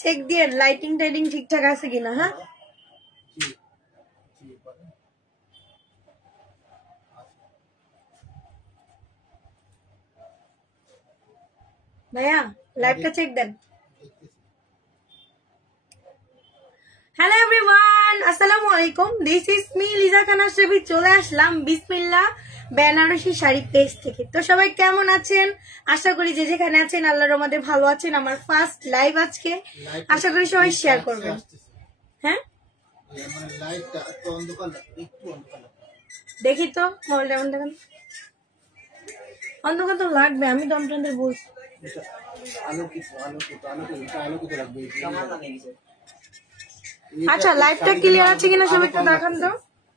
Check দিয়ে lighting টাইটিং ঠিকঠাক আছে কিনা। হ্যাঁ ভাইয়া লাইটটা চেক দেন। হ্যালো এভরিওয়ান, আসসালামু আলাইকুম। দিস ইজ মি লিজা খান আশরাফি। চলে আসলাম বিসমিল্লাহ বেনারসি শাড়ি পেজ থেকে। তো সবাই কেমন আছেন? আশা করি যে যেখানে আছেন আল্লাহর রহমতে ভালো আছেন। আমার ফার্স্ট লাইভ আজকে, আশা করি সবাই শেয়ার করবেন। হ্যাঁ দেখি তো মোবাইলটা এমন দেখেন, অন্ধকার তো লাগবে। আমি তো আপনাদের বলছি আচ্ছা লাইভটা ক্লিয়ার আছে কিনা সবাই একটু দেখান তো।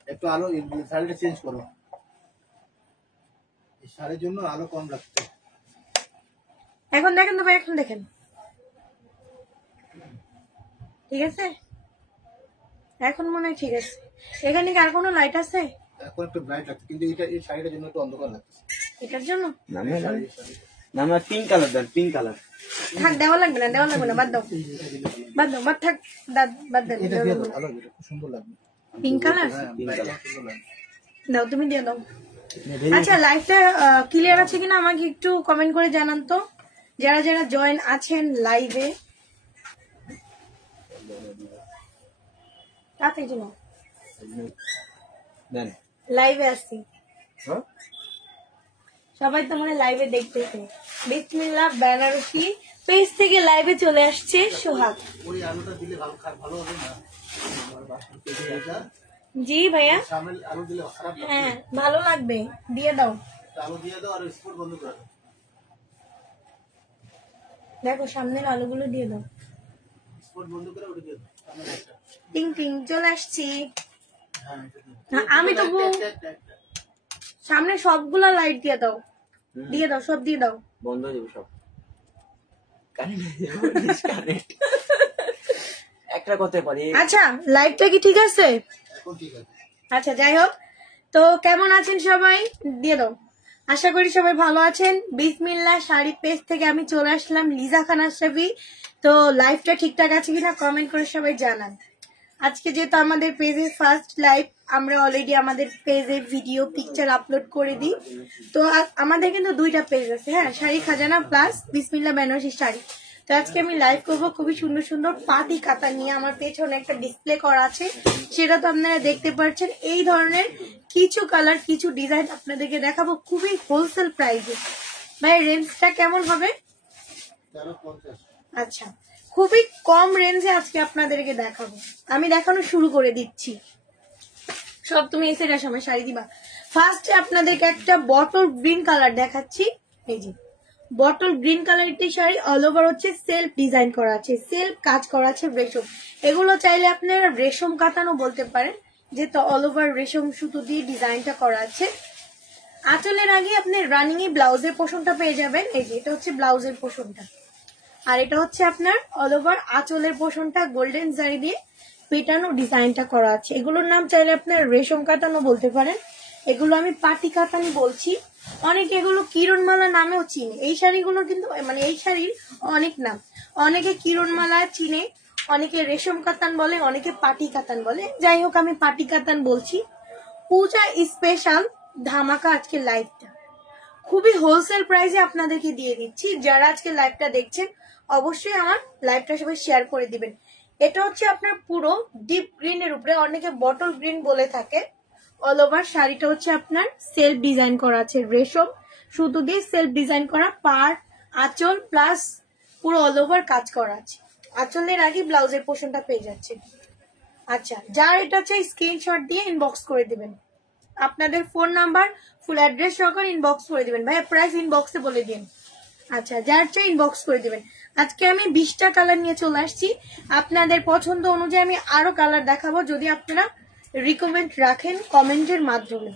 একটু আলো শাড়িটা চেঞ্জ করো, এই শাড়ির জন্য আলো কম রাখতে। এখন দেখেন তো ভাই, এখন দেখেন ঠিক আছে? এখন মনে হয় ঠিক আছে। এখানে কি আর কোনো লাইট আছে? এখন একটু ব্রাইট লাগছে, কিন্তু এটা এই শাড়িটার জন্য একটু অন্ধকার লাগছে। এটার জন্য না আমরা পিঙ্ক কালার দেন, পিঙ্ক কালার থাক, দেওয়া লাগবে না, দেওয়া লাগবে না, বাদ দাও, বাদ দাও, বাদ থাক, বাদ দেন। এটা দিয়ে দাও, ভালো, এটা খুব সুন্দর লাগবে। পিঙ্ক কালার পিঙ্ক কালার সুন্দর লাগবে, দাও, তুমি দিয়ে দাও। আচ্ছা লাইভটা ক্লিয়ার আছে কিনা আমাকে একটু কমেন্ট করে জানান তো, যারা যারা জয়েন আছেন লাইভে। তাতে জন্য দেন লাইভে আসছি, সবাই তো মনে লাইভে দেখতেছে। বিসমিল্লাহ বেনারসি পেজ থেকে লাইভে চলে আসছে সোহাগ। ওই আলুটা দিলে ভালো হবে না? জি ভাইয়া, সামনে আলু দিলে খারাপ লাগবে। হ্যাঁ ভালো লাগবে, দিয়ে দাও। আলু দিয়ে দাও আর স্পট বন্ধ করে দাও। দেখো সামনের আলুগুলো দিয়ে দাও। স্পট বন্ধ করে ওটা দিয়ে দাও। সামনে একটা টিং টিং চলে আসছি। হ্যাঁ এটা দিও। আমি তো সামনে সবগুলা লাইট দিয়ে দাও, দিয়ে দাও, সব দিয়ে দাও। বন্ধ হয়ে যাবে সব। একটা করতে পারি। আচ্ছা লাইটটা কি ঠিক আছে? এখন ঠিক আছে। আচ্ছা যাই হোক, তো কেমন আছেন সবাই? দিয়ে দাও। আশা করি সবাই ভালো আছেন। বিসমিল্লাহ শাড়ি পেজ থেকে আমি চলে আসলাম লিজা খান আশরাফি। তো লাইভটা ঠিকঠাক আছে কিনা কমেন্ট করে সবাই জানান। আজকে যেহেতু আমাদের পেজের ফার্স্ট লাইভ, আমরা অলরেডি আমাদের পেজে ভিডিও পিকচার আপলোড করে দিই। তো আমাদের কিন্তু দুইটা পেজ আছে, হ্যাঁ, শাড়ি খাজানা প্লাস বিসমিল্লাহ বেনারসি শাড়ি। তো আজকে আমি লাইভ করবো খুবই সুন্দর সুন্দর পাটি কাতা নিয়ে। আমার পেছনে একটা ডিসপ্লে করা আছে, সেটা তো আপনারা দেখতে পাচ্ছেন। এই ধরনের কিছু কালার, কিছু ডিজাইন আপনাদেরকে দেখাবো খুবই হোলসেল প্রাইসে। ভাই রেঞ্জটা কেমন হবে? আচ্ছা খুবই কম রেঞ্জে আজকে আপনাদেরকে দেখাবো। আমি দেখানো শুরু করে দিচ্ছি। সব তুমি এসে সময় শাড়ি দিবা। ফার্স্টে আপনাদেরকে একটা বটল গ্রিন কালার দেখাচ্ছি। এই যে বটল গ্রিন কালার একটি শাড়ি, অল ওভার হচ্ছে সেলফ ডিজাইন করা আছে, সেলফ কাজ করা আছে রেশম। এগুলো চাইলে আপনারা রেশম কাতানো বলতে পারেন, যেহেতু অল ওভার রেশম সুতো দিয়ে ডিজাইনটা করা আছে। আঁচলের আগে আপনি রানিং এ ব্লাউজের পোর্শনটা পেয়ে যাবেন। এই যে এটা হচ্ছে ব্লাউজের পোর্শনটা, আর এটা হচ্ছে আপনার অল ওভার আঁচলের পোর্শনটা গোল্ডেন জারি দিয়ে পেটানো ডিজাইনটা করা আছে। এগুলোর নাম চাইলে আপনার রেশম কাতানো বলতে পারেন, এগুলো আমি পাটি কাতানি বলছি। অনেকে এগুলো কিরণমালা নামেও চিনে। এই শাড়িগুলো কিন্তু মানে এই শাড়ির অনেক নাম, অনেকে কিরণমালা চিনে, অনেকে রেশম কাতান বলে, অনেকে পাটি কাতান বলে। যাই হোক আমি পাটি কাতান বলছি। পূজা স্পেশাল ধামাকা আজকে লাইভটা খুবই হোলসেল প্রাইসে আপনাদেরকে দিয়ে দিচ্ছি। যারা আজকে লাইভটা দেখছেন অবশ্যই আমার লাইভটা সবাই শেয়ার করে দিবেন। এটা হচ্ছে আপনার পুরো ডিপ গ্রিন এর উপরে, অনেকে বটল গ্রিন বলে থাকে। অল ওভার শাড়িটা হচ্ছে আপনার সেলফ ডিজাইন করা আছে, রেশম সুতো দিয়ে সেলফ ডিজাইন করা, পাড় আঁচল প্লাস পুরো অল ওভার কাজ করা আছে। আঁচলের আগে ব্লাউজের পোর্শনটা পেয়ে যাচ্ছে। আচ্ছা যার এটা চাই স্ক্রিনশট দিয়ে ইনবক্স করে দিবেন, আপনাদের ফোন নাম্বার ফুল অ্যাড্রেস সহকারে ইনবক্স করে দিবেন। ভাই প্রাইস ইনবক্সে বলে দিন। আচ্ছা যার চাই ইনবক্স করে দিবেন। আজকে আমি 20টা কালার নিয়ে চলে আসছি। আপনাদের পছন্দ অনুযায়ী আমি আরো কালার দেখাবো, যদি আপনারা রিকমেন্ড রাখেন কমেন্টের মাধ্যমে।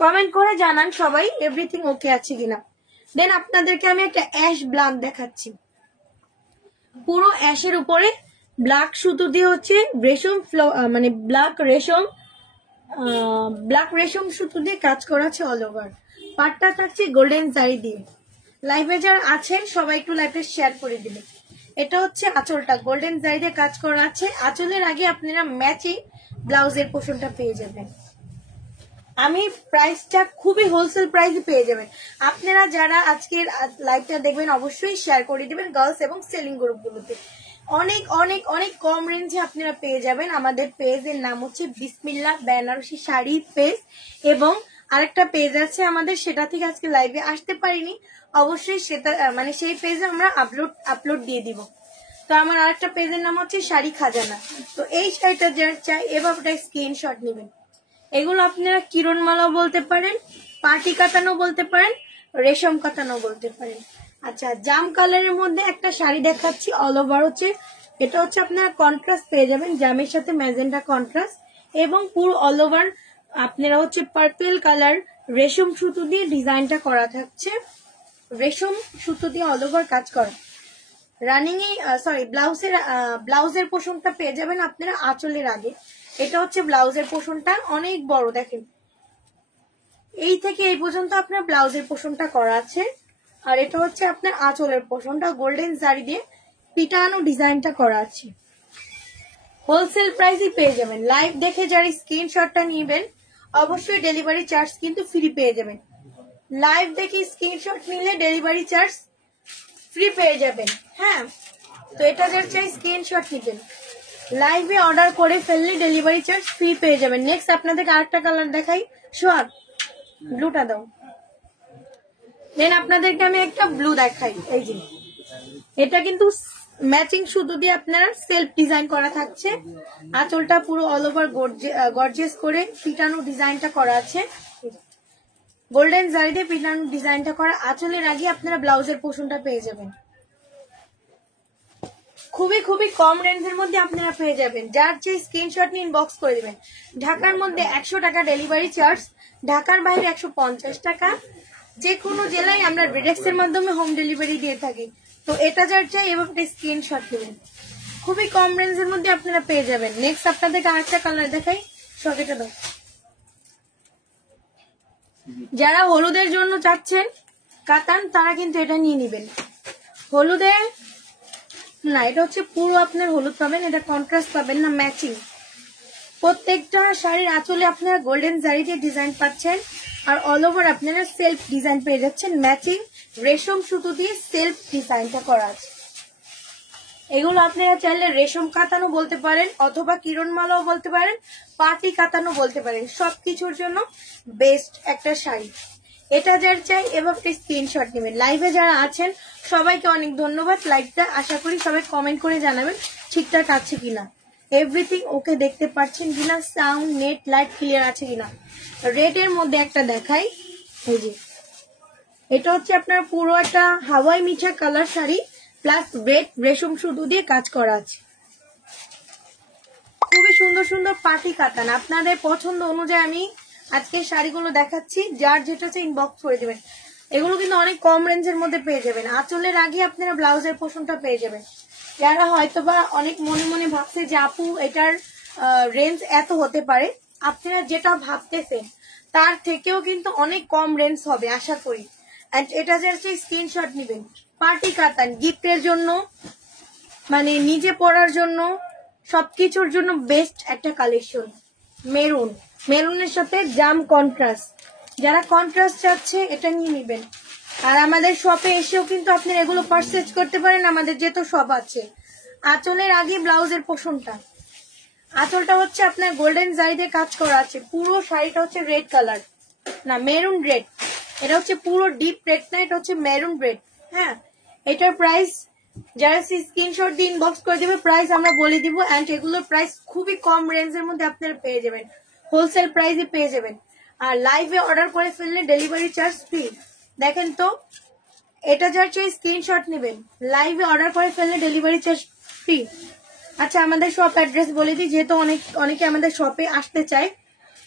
কমেন্ট করে জানান সবাই এভরিথিং ওকে আছে কিনা। দেন আপনাদেরকে আমি একটা অ্যাশ ব্ল্যাক দেখাচ্ছি। পুরো অ্যাশের উপরে ব্ল্যাক সুতো দিয়ে হচ্ছে রেশম মানে ব্ল্যাক রেশম ব্ল্যাক রেশম সুতো দিয়ে কাজ করা আছে অল ওভার। পাটটা থাকছে গোল্ডেন জারি দিয়ে। লাইভে যারা আছেন সবাই একটু লাইভে শেয়ার করে দিবেন। এটা হচ্ছে আঁচলটা, গোল্ডেন জারি দিয়ে কাজ করা আছে। আঁচলের আগে আপনারা ম্যাচিং ব্লাউজের পোর্শনটা পেয়ে যাবেন। আমি প্রাইসটা খুবই হোলসেল প্রাইসে পেয়ে যাবেন। আপনারা যারা আজকের লাইভটা দেখবেন অবশ্যই শেয়ার করে দিবেন গার্লস এবং সেলিং গ্রুপগুলোতে। অনেক অনেক অনেক কম রেঞ্জে আপনারা পেয়ে যাবেন। আমাদের পেজের নাম হচ্ছে বিসমিল্লাহ বেনারসি শাড়ি পেজ, এবং আরেকটা পেজ আছে আমাদের, সেটা থেকে আজকে লাইভে আসতে পারিনি, অবশ্যই সেটা মানে সেই পেজে আমরা আপলোড দিয়ে দিব। তো আমার আরেকটা পেজের নাম হচ্ছে শাড়ি খাজানা। তো এই শাড়িটা যারা চাই এভাবে স্ক্রিনশট নেবেন। এগুলো আপনারা কিরণমালাও বলতে পারেন, পার্টি কাতানো বলতে পারেন, রেশম কাতানো বলতে পারেন। আচ্ছা, জাম কালারের মধ্যে একটা শাড়ি দেখাচ্ছি, অল ওভার হচ্ছে, এটা হচ্ছে আপনারা কন্ট্রাস্ট পেয়ে যাবেন, জামের সাথে ম্যাজেন্টা কন্ট্রাস্ট, এবং পুরো অল ওভার আপনারা হচ্ছে পার্পল কালার রেশম সুতো দিয়ে ডিজাইনটা করা থাকছে। রেশম সুতো দিয়ে অল ওভার কাজ করা। রানিং এ ব্লাউজের পোর্শনটা পেয়ে যাবেন আপনারা আঁচলের আগে। এটা হচ্ছে ব্লাউজের পোর্শনটা, অনেক বড় দেখেন, এই থেকে এই পর্যন্ত আপনার ব্লাউজের পোর্শনটা করা আছে। আর এটা হচ্ছে আপনার আঁচলের পোর্শনটা, গোল্ডেন জারি দিয়ে পিটানো ডিজাইনটা করা আছে। হোলসেল প্রাইসে পেয়ে যাবেন। লাইভ দেখে যারা স্ক্রিনশটটা নিবেন অবশ্যই ডেলিভারি চার্জ কিন্তু ফ্রি পেয়ে যাবেন। লাইভ দেখে স্ক্রিনশট নিলে ডেলিভারি চার্জ ফ্রি পেয়ে যাবেন। হ্যাঁ, তো এটা যারা চাই স্ক্রিনশট নিবেন, লাইভে অর্ডার করে ফেললে ডেলিভারি চার্জ ফ্রি পেয়ে যাবেন। নেক্সট আপনাদেরকে আরেকটা কালার দেখাই, সোহাগ ব্লুটা দাও। দেন আপনাদেরকে আমি একটা ব্লু দেখাই, এই যে এটা কিন্তু ম্যাচিং সুতো দিয়ে আপনারা সেলফ ডিজাইন করা থাকছে। আঁচলটা পুরো অল ওভার গর্জিয়াস করে পিটানো ডিজাইনটা করা আছে, গোল্ডেন জারি দিয়ে পিটানো ডিজাইনটা করা। আঁচলের আগে আপনারা ব্লাউজের পোর্শনটা পেয়ে যাবেন। খুবই খুবই কম রেঞ্জের মধ্যে আপনারা পেয়ে যাবেন। যার যে স্ক্রিনশট নিয়ে ইনবক্স করে দিবেন। ঢাকার মধ্যে 100 টাকা ডেলিভারি চার্জ, ঢাকার বাইরে 150 টাকা। যে কোনো জেলায় আমরা রেডেক্সের মাধ্যমে হোম ডেলিভারি দিয়ে থাকি। তো এটা যার চাই এভাবে স্ক্রিনশট নেবেন। খুবই কম রেঞ্জের মধ্যে আপনারা পেয়ে যাবেন। নেক্সট আপনাদেরকে আরেকটা কালার দেখাই, সকেটা দাও। যারা হলুদের জন্য চাচ্ছেন কাতান তারা কিন্তু এটা নিয়ে নেবেন। হলুদে না, এটা হচ্ছে পুরো আপনার হলুদ পাবেন, এটা কন্ট্রাস্ট পাবেন না, ম্যাচিং। প্রত্যেকটা শাড়ির আঁচলে আপনারা গোল্ডেন জারি দিয়ে ডিজাইন পাচ্ছেন, আর অল ওভার আপনারা সেলফ ডিজাইন পেয়ে যাচ্ছেন। ম্যাচিং রেশম সুতো দিয়ে সেলফ ডিজাইনটা করা আছে। এগুলো আপনারা চাইলে রেশম কাতানো বলতে পারেন, অথবা কিরণমালাও বলতে পারেন, পাটি কাতানো বলতে পারেন। সবকিছুর জন্য বেস্ট একটা শাড়ি। এটা যার চাই এভাবে স্ক্রিনশট নেবেন। লাইভে যারা আছেন সবাইকে অনেক ধন্যবাদ। লাইভটা আশা করি সবাই কমেন্ট করে জানাবেন ঠিকঠাক আছে কিনা, এভরিথিং ওকে দেখতে পাচ্ছেন কিনা, সাউন্ড নেট লাইট ক্লিয়ার আছে কিনা। রেড এর মধ্যে একটা দেখাই, এই যে এটা হচ্ছে আপনার পুরো একটা হাওয়াই মিঠা কালার শাড়ি, প্লাস রেড রেশম সুতো দিয়ে কাজ করা আছে। খুবই সুন্দর সুন্দর পাটি কাতান। আপনাদের পছন্দ অনুযায়ী আমি আজকে শাড়িগুলো দেখাচ্ছি, যার যেটা হচ্ছে ইনবক্স করে দেবেন। এগুলো কিন্তু অনেক কম রেঞ্জের মধ্যে পেয়ে যাবেন। আঁচলের আগে আপনারা ব্লাউজের পোর্শনটা পেয়ে যাবেন। যারা হয়তোবা অনেক মনে মনে ভাবছে যে আপু এটার রেঞ্জ এত হতে পারে, আপনারা যেটা ভাবতেছেন তার থেকেও কিন্তু অনেক কম রেঞ্জ হবে আশা করি। এটা যাচ্ছে স্ক্রিনশট নেবেন। পার্টি কাতান গিফটের জন্য, মানে নিজে পরার জন্য, সবকিছুর জন্য বেস্ট একটা কালেকশন। মেরুন, মেরুনের সাথে জাম কন্ট্রাস্ট, যারা কন্ট্রাস্ট চাচ্ছে এটা নিয়ে নেবেন। আর আমাদের শপে এসেও কিন্তু আপনি এগুলো পারচেজ করতে পারেন, আমাদের যেহেতু শপ আছে। আঁচলের আগে ব্লাউজের পোর্শনটা, আঁচলটা হচ্ছে আপনার গোল্ডেন জারি দিয়ে কাজ করা আছে। পুরো শাড়িটা হচ্ছে রেড কালার, না মেরুন রেড, এটা হচ্ছে পুরো ডিপ রেড না, এটা হচ্ছে মেরুন রেড। হ্যাঁ, এটার প্রাইস যারা স্ক্রিনশট দিয়ে ইনবক্স করে দেবে প্রাইস আমরা বলে দিব। এন্ড এগুলোর প্রাইস খুবই কম রেঞ্জের মধ্যে আপনারা পেয়ে যাবেন, হোলসেল প্রাইসে পেয়ে যাবেন। আর লাইভে অর্ডার করে ফেললে ডেলিভারি চার্জ ফ্রি। দেখেন তো, এটা যার চাই স্ক্রিনশট নেবেন, লাইভে অর্ডার করে ফেললে ডেলিভারি চার্জ ফ্রি। আচ্ছা, আমাদের শপ অ্যাড্রেস বলে দিই, যেহেতু অনেকে আমাদের শপে আসতে চায়।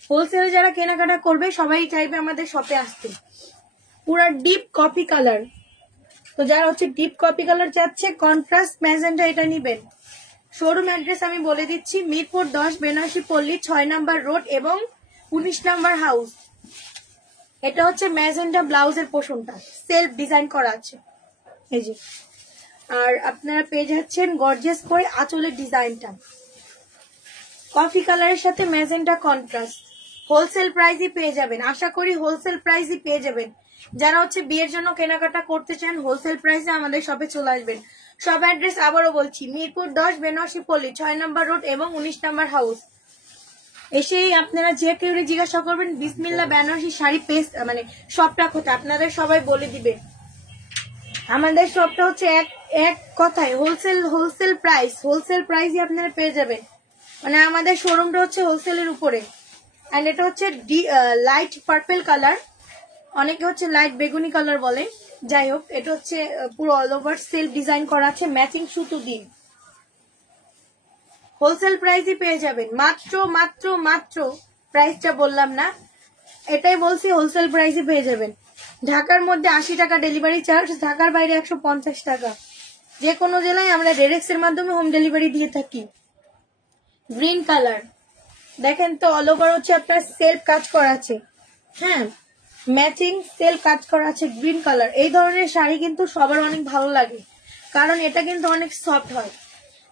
হোলসেলে যারা কেনাকাটা করবে সবাই চাইবে আমাদের শপে আসতে। পুরা ডিপ কপি কালার, তো যারা হচ্ছে ডিপ কপি কালার চাচ্ছে কন্ট্রাস্ট ম্যাজেন্টা এটা নিবেন। শোরুম অ্যাড্রেস আমি বলে দিচ্ছি, মিরপুর 10 বেনারসি পল্লী 6 নাম্বার রোড এবং 19 নাম্বার হাউস। এটা হচ্ছে ম্যাজেন্টা ব্লাউজের পোর্শনটা, সেলফ ডিজাইন করা আছে এই যে। আর আপনারা পেয়ে যাচ্ছেন গর্জিয়াস করে আঁচলের ডিজাইনটা, কফি কালারের সাথে ম্যাজেন্টা কন্ট্রাস্ট। হোলসেল প্রাইসই পেয়ে যাবেন, আশা করি হোলসেল প্রাইসই পেয়ে যাবেন। যারা হচ্ছে বিয়ের জন্য কেনাকাটা করতে চান হোলসেল প্রাইসে আমাদের শপে চলে আসবেন। সব অ্যাড্রেস আবারও বলছি, মিরপুর 10 বেনারসি পল্লী 6 নম্বর রোড এবং 19 নম্বর হাউস। এসেই আপনারা যে কেউ জিজ্ঞাসা করবেন বিসমিল্লাহ বেনারসি শাড়ি পেস্ট মানে শপটা কোথায়, আপনাদের সবাই বলে দিবে। আমাদের শপটা হচ্ছে এক কথায় হোলসেল প্রাইসই আপনারা পেয়ে যাবেন। মানে আমাদের শোরুমটা হচ্ছে হোলসেলের উপরে। এন্ড এটা হচ্ছে লাইট পার্পল কালার, অনেকে হচ্ছে লাইট বেগুনি কালার বলে, যাই হোক এটা হচ্ছে পুরো অল ওভার সেলফ ডিজাইন করা আছে ম্যাচিং সুতো দিয়ে। হোলসেল প্রাইসই পেয়ে যাবেন, মাত্র মাত্র মাত্র প্রাইসটা বললাম না, এটাই বলছি হোলসেল প্রাইসে পেয়ে যাবেন। ঢাকার মধ্যে 80 টাকা ডেলিভারি চার্জ, ঢাকার বাইরে 150 টাকা। যে কোনো জেলায় আমরা ডেরেক্স এর মাধ্যমে হোম ডেলিভারি দিয়ে থাকি। গ্রিন কালার দেখেন তো, অল ওভার হচ্ছে আপনার সেলফ কাজ করা আছে, হ্যাঁ ম্যাচিং সেলফ কাজ করা আছে গ্রিন কালার। এই ধরনের শাড়ি কিন্তু সবার অনেক ভালো লাগে, কারণ এটা কিন্তু অনেক সফট হয়,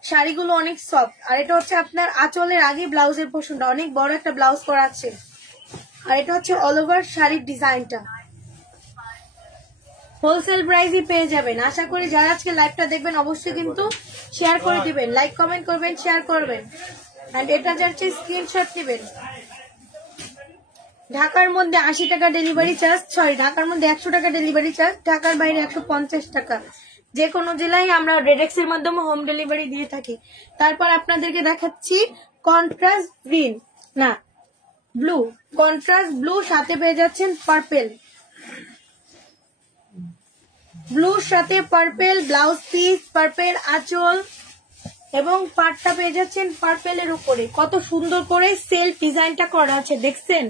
শাড়িগুলো অনেক সফট। আর এটা হচ্ছে আপনার আঁচলের আগে ব্লাউজের পোর্শনটা, অনেক বড় একটা ব্লাউজ করা আছে। আর এটা হচ্ছে অল ওভার শাড়ির ডিজাইনটা। হোলসেল প্রাইসই পেয়ে যাবেন। আশা করি যারা আজকে লাইভটা দেখবেন অবশ্যই কিন্তু শেয়ার করে দিবেন, লাইক কমেন্ট করবেন, শেয়ার করবেন। এন্ড এটা যাচ্ছে স্ক্রিনশট নেবেন। ঢাকার মধ্যে 80 টাকা ডেলিভারি চার্জ, ঢাকার মধ্যে 100 টাকা ডেলিভারি চার্জ, ঢাকার বাইরে 150 টাকা। যে কোনো জেলায় আমরা রেডেক্স এর মাধ্যমে হোম ডেলিভারি দিয়ে থাকি। তারপর আপনাদেরকে দেখাচ্ছি কন্ট্রাস্ট গ্রিন না ব্লু, কন্ট্রাস্ট ব্লু সাথে পেয়ে যাচ্ছেন পার্পেল, ব্লুর সাথে পার্পেল ব্লাউজ পিস, পার্পেল আঁচল এবং পাটটা পেয়ে যাচ্ছেন পার্পেলের উপরে। কত সুন্দর করে সেলফ ডিজাইনটা করা আছে দেখছেন।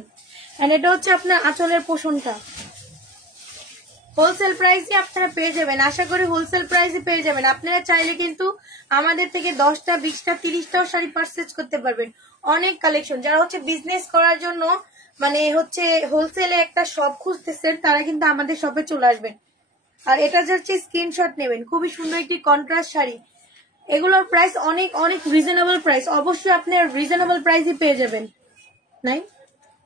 আর এটা হচ্ছে আপনার আঁচলের পোর্শনটা। হোলসেল প্রাইসে আপনারা পেয়ে যাবেন, আশা করি হোলসেল প্রাইসে পেয়ে যাবেন। আপনারা চাইলে কিন্তু আমাদের থেকে 10টা 20টা 30টাও শাড়ি পারচেজ করতে পারবেন। অনেক কালেকশন, যারা হচ্ছে বিজনেস করার জন্য মানে হচ্ছে হোলসেলে একটা শপ খুঁজতেছেন তারা কিন্তু আমাদের শপে চলে আসবেন। আর এটা যাচ্ছে স্ক্রিনশট নেবেন, খুবই সুন্দর একটি কন্ট্রাস্ট শাড়ি। এগুলোর প্রাইস অনেক অনেক রিজনেবল প্রাইস, অবশ্যই আপনি রিজনেবল প্রাইসে পেয়ে যাবেন। নাই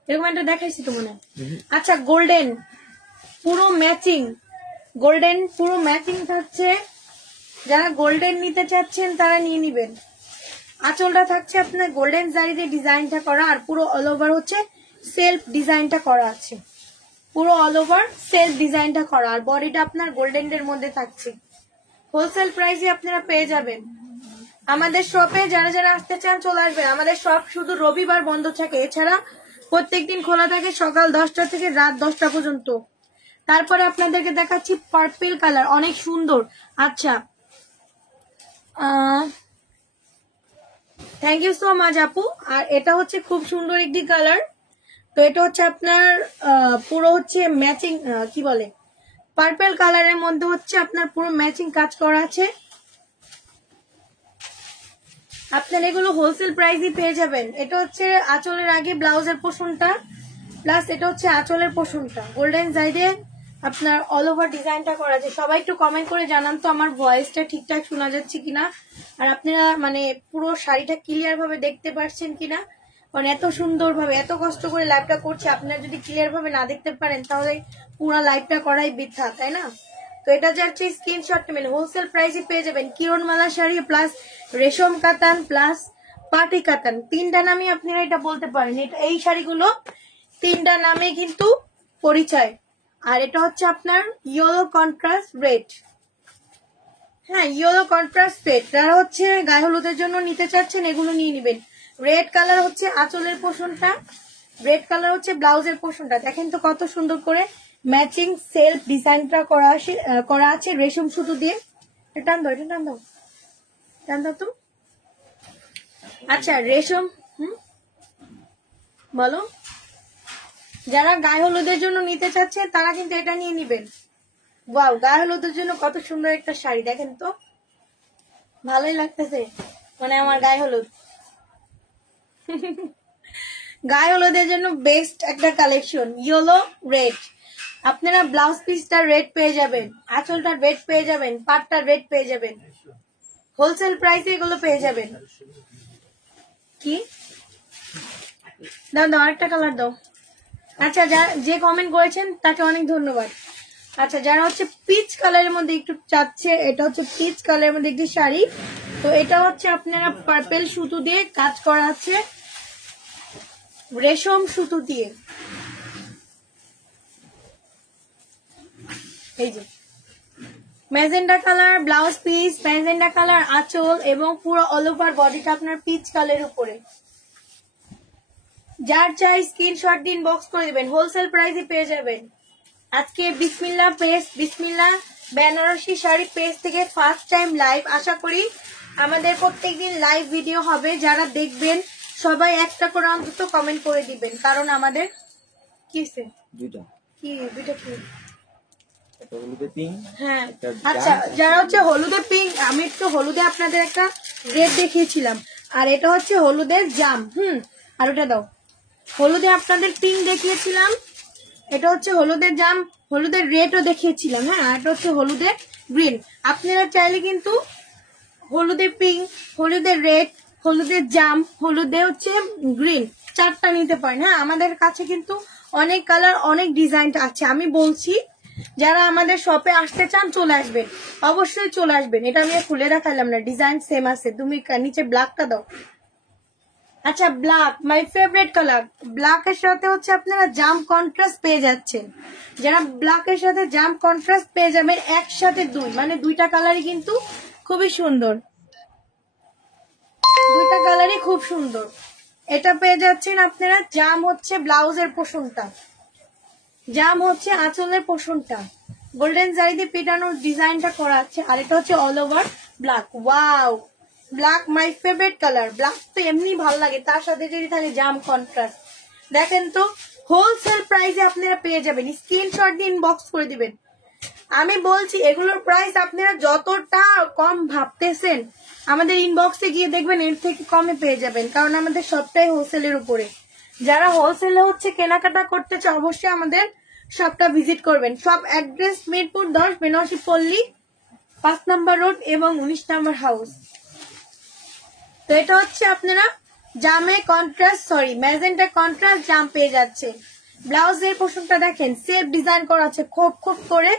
এরকম একটা দেখাইছি তো মনে। আচ্ছা গোল্ডেন পুরো ম্যাচিং, গোল্ডেন পুরো ম্যাচিং থাকছে, যারা গোল্ডেন নিতে চাচ্ছেন তারা নিয়ে নিবেন। আঁচলটা থাকছে আপনার গোল্ডেন জারিতে ডিজাইনটা করা, আর পুরো অল ওভার হচ্ছে সেলফ ডিজাইনটা করা আছে, পুরো অল ওভার সেলফ ডিজাইনটা করা। আর বডিটা আপনার গোল্ডেন এর মধ্যে থাকছে। হোলসেল প্রাইসে আপনারা পেয়ে যাবেন। আমাদের শপে যারা যারা আসতে চান চলে আসবেন। আমাদের শপ শুধু রবিবার বন্ধ থাকে, এছাড়া প্রত্যেকদিন খোলা থাকে সকাল 10টা থেকে রাত 10টা পর্যন্ত। তারপরে আপনাদেরকে দেখাচ্ছি পার্পল কালার, অনেক সুন্দর। আচ্ছা থ্যাংক ইউ সো মাচ আপু। আর এটা হচ্ছে খুব সুন্দর একটি কালার। তো এটা হচ্ছে আপনার পুরো হচ্ছে ম্যাচিং কি বলে পার্পল কালারের মধ্যে হচ্ছে আপনার পুরো ম্যাচিং কাজ করা আছে। আপনার এগুলো হোলসেল প্রাইসই পেয়ে যাবেন। এটা হচ্ছে আঁচলের আগে ব্লাউজের পোর্শনটা, প্লাস এটা হচ্ছে আঁচলের পোর্শনটা গোল্ডেন সাইডে আপনার অল ওভার ডিজাইনটা করা আছে। সবাই একটু কমেন্ট করে জানান তো আমার ভয়েসটা ঠিকঠাক শোনা যাচ্ছে কিনা, আর আপনারা মানে পুরো শাড়িটা ক্লিয়ার ভাবে দেখতে পাচ্ছেন কিনা। মানে এত সুন্দর ভাবে এত কষ্ট করে লাইভটা করছি, আপনারা যদি ক্লিয়ার ভাবে না দেখতে পারেন তাহলে পুরো লাইভটা করাই বৃথা, তাই না? তো এটা যাচ্ছে স্ক্রিনশট নেবেন, হোলসেল প্রাইসে পেয়ে যাবেন। কিরণমালা শাড়ি প্লাস রেশম কাতান প্লাস পাটি কাতান, 3টা নামে আপনারা এটা বলতে পারেন। এটা এই শাড়িগুলো 3টা নামে কিন্তু পরিচয়। আর এটা হচ্ছে আপনার ইয়েলো কন্ট্রাস্ট রেড, হ্যাঁ ইয়েলো কন্ট্রাস্ট রেড। যারা হচ্ছে গায়ে হলুদের জন্য নিতে চাচ্ছেন এগুলো নিয়ে নেবেন। রেড কালার হচ্ছে আঁচলের পোর্শনটা, রেড কালার হচ্ছে ব্লাউজের পোর্শনটা। দেখেন তো কত সুন্দর করে ম্যাচিং সেলফ ডিজাইনটা করা আছে রেশম সুতো দিয়ে। টান দাও, এটা টান দাও, টান দাও তো। আচ্ছা রেশম বলো, যারা গায়ে হলুদের জন্য নিতে চাচ্ছেন তারা কিন্তু এটা নিয়ে নিবেন। ওয়াও, গায়ে হলুদের জন্য কত সুন্দর একটা শাড়ি, দেখেন তো ভালোই লাগতেছে, মানে আমার গায়ে হলুদ। গায়ে হলুদের জন্য বেস্ট একটা কালেকশন, ইয়েলো রেড। আপনারা ব্লাউজ পিসটা রেড পেয়ে যাবেন, আঁচলটা রেড পেয়ে যাবেন, পাটটা রেড পেয়ে যাবেন, হোলসেল প্রাইসে এগুলো পেয়ে যাবেন। কি দাও দাও আরেকটা কালার দাও। আচ্ছা, যে কমেন্ট করেছেন তাকে অনেক ধন্যবাদ। আচ্ছা, যারা হচ্ছে পিচ কালারের মধ্যে একটু চাচ্ছে, এটা হচ্ছে পিচ কালারের মধ্যে একটি শাড়ি। তো এটা হচ্ছে আপনারা পার্পেল সুতো দিয়ে কাজ করা আছে, রেশম সুতো দিয়ে। এই যে magenta colour blouse piece, magenta colour আঁচল এবং পুরো অল ওভার বডিটা আপনার পিচ কালারের উপরে। যার চাই স্ক্রিনশট দিন, বক্স করে দিবেন, হোলসেল প্রাইসে পেয়ে যাবেন। আজকে বিসমিল্লাহ পেজ, বিসমিল্লাহ বেনারসি শাড়ি পেজ থেকে ফার্স্ট টাইম লাইভ। আশা করি আমাদের প্রত্যেকদিন লাইভ ভিডিও হবে। যারা দেখবেন সবাই একটা করে অন্তত কমেন্ট করে দিবেন, কারণ আমাদের কিসে দুইটা কি দুইটা কি হলুদে পিঙ্ক। হ্যাঁ, আচ্ছা, যারা হচ্ছে হলুদে পিঙ্ক, আমি একটু হলুদে আপনাদের একটা রেড দেখিয়েছিলাম, আর এটা হচ্ছে হলুদের জাম। আর ওটা দাও। হলুদে আপনাদের পিঙ্ক দেখিয়েছিলাম, এটা হচ্ছে হলুদের জাম, হলুদের রেডও দেখিয়েছিলাম। হ্যাঁ, এটা হচ্ছে হলুদের গ্রিন। আপনারা চাইলে কিন্তু হলুদের পিঙ্ক, হলুদের রেড, হলুদের জাম, হলুদে হচ্ছে গ্রিন, চারটা নিতে পারেন। হ্যাঁ, আমাদের কাছে কিন্তু অনেক কালার, অনেক ডিজাইন আছে। আমি বলছি যারা আমাদের শপে আসতে চান চলে আসবেন, অবশ্যই চলে আসবেন। এটা আমি খুলে দেখালাম না, ডিজাইন সেম আছে। তুমি নিচে ব্ল্যাকটা দাও। আচ্ছা, ব্ল্যাক মাই ফেভারিট কালার। ব্ল্যাকের সাথে হচ্ছে আপনারা জাম কন্ট্রাস্ট পেয়ে যাচ্ছেন। যারা ব্ল্যাকের সাথে জাম কন্ট্রাস্ট পেয়ে যাবেন একসাথে দুই, মানে দুইটা কালারই কিন্তু খুবই সুন্দর, দুইটা কালারই খুব সুন্দর। এটা পেয়ে যাচ্ছেন আপনারা, জাম হচ্ছে ব্লাউজের পোষণটা, জাম হচ্ছে আঁচলের পোষণটা, গোল্ডেন জারি দিয়ে পেটানোর ডিজাইনটা করা আছে। আর এটা হচ্ছে all over black. Wow, black my favourite colour. Black তো এমনি ভালো লাগে, তার সাথে যদি থাকে জাম কন্ট্রাস্ট। দেখেন তো, হোলসেল প্রাইসে আপনারা পেয়ে যাবেন। স্ক্রিনশট দিয়ে ইনবক্স করে দিবেন। আমি বলছি এগুলোর প্রাইস আপনারা যতটা কম ভাবতেছেন, আমাদের ইনবক্সে গিয়ে দেখবেন এর থেকে কমে পেয়ে যাবেন, কারণ আমাদের সবটাই হোলসেলের উপরে। যারা হোলসেলে হচ্ছে কেনাকাটা করতে চায় অবশ্যই আমাদের শপটা ভিজিট করবেন। সব অ্যাড্রেস মিরপুর 10 বেনারসি পল্লী 5 নম্বর রোড এবং 19 নম্বর হাউস। তো এটা হচ্ছে আপনারা জামে কন্ট্রাস্ট, ম্যাজেন্টা কন্ট্রাস্ট জাম পেয়ে যাচ্ছে। ব্লাউজের পোর্শনটা দেখেন, সেফ ডিজাইন করা আছে, খোপ খোপ করে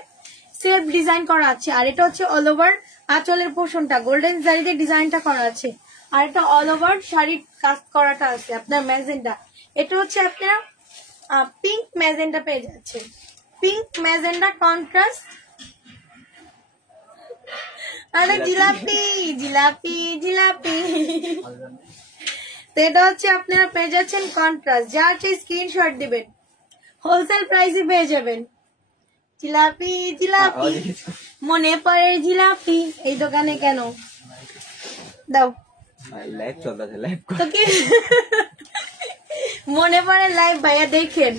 সেফ ডিজাইন করা আছে। আর এটা হচ্ছে অল ওভার আঁচলের পোর্শনটা গোল্ডেন জারিতে ডিজাইনটা করা আছে। আর এটা অল ওভার শাড়ির কাজ করাটা আছে আপনার ম্যাজেন্টা। এটা হচ্ছে আপনারা পিঙ্ক ম্যাজেন্টা পেয়ে যাচ্ছে, পিঙ্ক ম্যাজেন্টা কন্ট্রাস্ট। আরে জিলাপি জিলাপি জিলাপি। তো এটা হচ্ছে আপনারা পেয়ে যাচ্ছেন কন্ট্রাস্ট। যার চেয়ে স্ক্রিনশট দিবেন, হোলসেল প্রাইসে পেয়ে যাবেন। জিলাপি জিলাপি মনে পড়ে জিলাপি, এই দোকানে কেন দাও লাইভ চলতেছে, লাইভ তো কি মনে পড়ে লাইভ ভাইয়া, দেখেন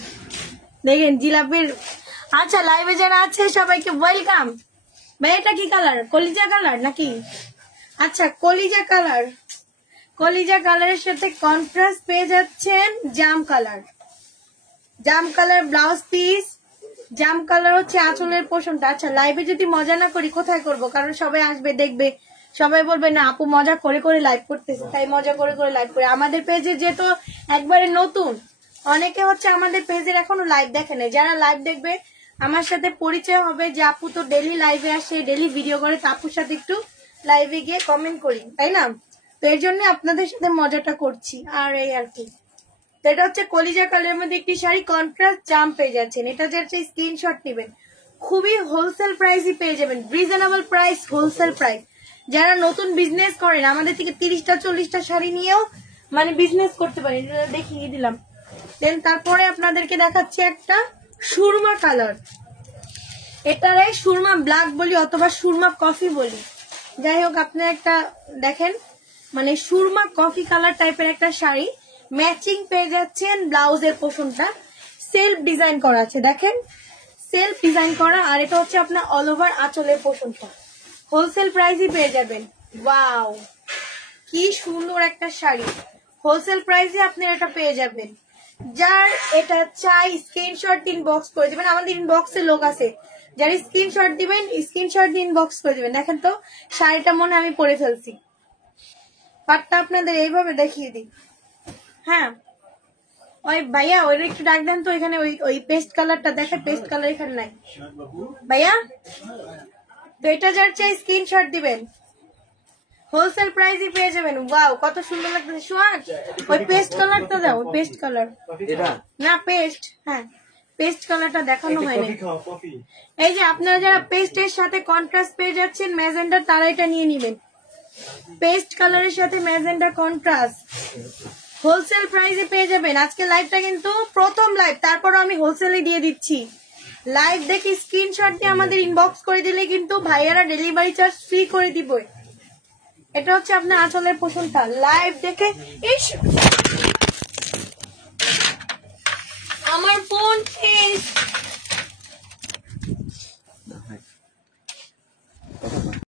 দেখেন জিলাপির। আচ্ছা, লাইভে যারা আছে সবাইকে ওয়েলকাম। ভাই এটা কি কালার, কলিজা কালার নাকি? আচ্ছা, কলিজা কালার, কলিজা কালারের সাথে কন্ট্রাস্ট পেয়ে যাচ্ছেন জাম কালার, জাম কালার ব্লাউজ পিস, জাম কালার হচ্ছে আঁচলের পোষণটা। আচ্ছা, লাইভে যদি মজা না করি কোথায় করব, কারণ সবাই আসবে দেখবে, সবাই বলবে না আপু মজা করে করে লাইভ করতেছে, তাই মজা করে করে লাইভ করে। আমাদের পেজে যেহেতু একবারে নতুন, অনেকে হচ্ছে আমাদের পেজের এখনো লাইভ দেখে নাই। যারা লাইভ দেখবে আমার সাথে পরিচয় হবে যে আপু তো ডেলি লাইভে আসে, ডেলি ভিডিও করে, তো আপুর সাথে একটু লাইভে গিয়ে কমেন্ট করি, তাই না? তো এর জন্য আপনাদের সাথে মজাটা করছি, আর এই আর কি। তো এটা হচ্ছে কলিজা কালারের মধ্যে একটি শাড়ি, কন্ট্রাস্ট জাম পেয়ে যাচ্ছেন। এটা যাচ্ছে স্ক্রিনশট নেবেন, খুবই হোলসেল প্রাইসই পেয়ে যাবেন, রিজনেবল প্রাইস, হোলসেল প্রাইস। যারা নতুন বিজনেস করেন আমাদের থেকে 30টা 40টা শাড়ি নিয়েও মানে বিজনেস করতে পারেন, এটা দেখিয়ে দিলাম। দেন তারপরে আপনাদেরকে দেখাচ্ছি একটা সুরমা কালার। এটারে সুরমা ব্ল্যাক বলি অথবা সুরমা কফি বলি, যাই হোক আপনারা একটা দেখেন, মানে সুরমা কফি কালার টাইপের একটা শাড়ি, ম্যাচিং পেয়ে যাচ্ছেন। ব্লাউজের পোর্শনটা সেলফ ডিজাইন করা আছে, দেখেন সেলফ ডিজাইন করা। আর এটা হচ্ছে আপনার অল ওভার আঁচলের পোর্শনটা, হোলসেল প্রাইসই পেয়ে যাবেন। ওয়াও, কি সুন্দর একটা শাড়ি, হোলসেল প্রাইসে আপনি এটা পেয়ে যাবেন। যার এটা চাই স্ক্রিনশট ইনবক্স করে দিবেন, আমাদের ইনবক্সে লোক আছে, যারা স্ক্রিনশট দিবেন স্ক্রিনশট দিয়ে ইনবক্স করে দিবেন। দেখেন তো শাড়িটা মনে আমি পরে ফেলছি, পাটটা আপনাদের এইভাবে দেখিয়ে দিই। হ্যাঁ ওই ভাইয়া ওইটা একটু ডাক দেন তো, এখানে ওই পেস্ট কালারটা দেখে, পেস্ট কালার এখানে নাই ভাইয়া। তো এটা যার চাই স্ক্রিনশট দিবেন, হোলসেল প্রাইসে পেয়ে যাবেন। ওয়াও কত সুন্দর লাগতেছে সোহাগ, ওই পেস্ট কালারটা দাও, ওই পেস্ট কালার না পেস্ট, হ্যাঁ পেস্ট কালারটা দেখানো হয়নি। এই যে আপনারা যারা পেস্টের সাথে কন্ট্রাস্ট পেয়ে যাচ্ছেন ম্যাজেন্ডার, তারা এটা নিয়ে নিবেন। পেস্ট কালারের সাথে ম্যাজেন্ডার কন্ট্রাস্ট হোলসেল প্রাইসে পেয়ে যাবেন। আজকে লাইভটা কিন্তু প্রথম লাইভ, তারপরও আমি হোলসেলে দিয়ে দিচ্ছি। লাইভ দেখে স্ক্রিনশট দিয়ে আমাদের ইনবক্স করে দিলে কিন্তু ভাইয়ারা ডেলিভারি চার্জ ফ্রি করে দিব। এটা হচ্ছে আপনার আঁচলের পোষণটা, লাইভ দেখে। ইস আমার ফোন